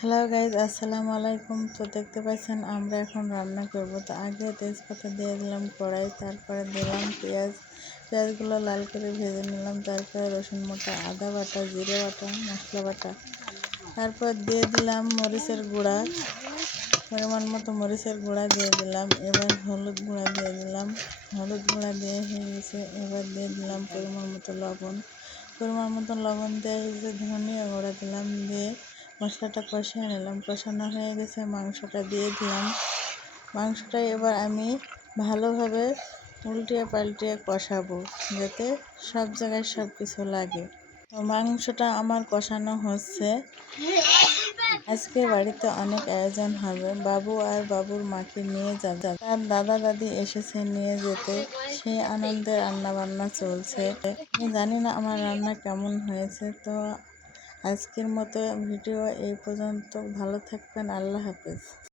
Hello guys, আসসালামু আলাইকুম। তো দেখতে পাচ্ছেন আমরা এখন রান্না করব। তো আগে তেজপাতা দিয়ে দিলাম কড়াই, তারপরে দিলাম পেঁয়াজগুলো লাল করে ভেজে নিলাম। তারপরে রসুন বাটা, আদা বাটা, জিরে বাটা, মশলা বাটা, তারপর দিয়ে দিলাম মরিচের গুঁড়া, পরিমাণ মতো মরিচের গুঁড়া দিয়ে দিলাম। এবার হলুদ গুঁড়া দিয়ে দিলাম। হলুদ গুঁড়া দিয়ে হয়ে গেছে। এবার দিয়ে দিলাম পরিমাণ মতো লবণ দিয়ে গেছে। ধনিয়া গুঁড়া দিলাম, দিয়ে মশলাটা কষিয়ে নিলাম। কষানো হয়ে গেছে, মাংসটা দিয়ে দিলাম। মাংসটা এবার আমি ভালোভাবে উল্টিয়ে পাল্টিয়ে কষাবো, যাতে সব জায়গায় সব কিছু লাগে। তো মাংসটা আমার কষানো হচ্ছে। আজকে বাড়িতে অনেক আয়োজন হবে। বাবু আর বাবুর মাকে নিয়ে যাবে, তার দাদা দাদি এসেছে নিয়ে যেতে। সেই আনন্দে রান্না বান্না চলছে। আমি জানি না আমার রান্না কেমন হয়েছে। তো আজকের মতো ভিডিও এই পর্যন্ত। ভালো থাকবেন। আল্লাহ হাফেজ।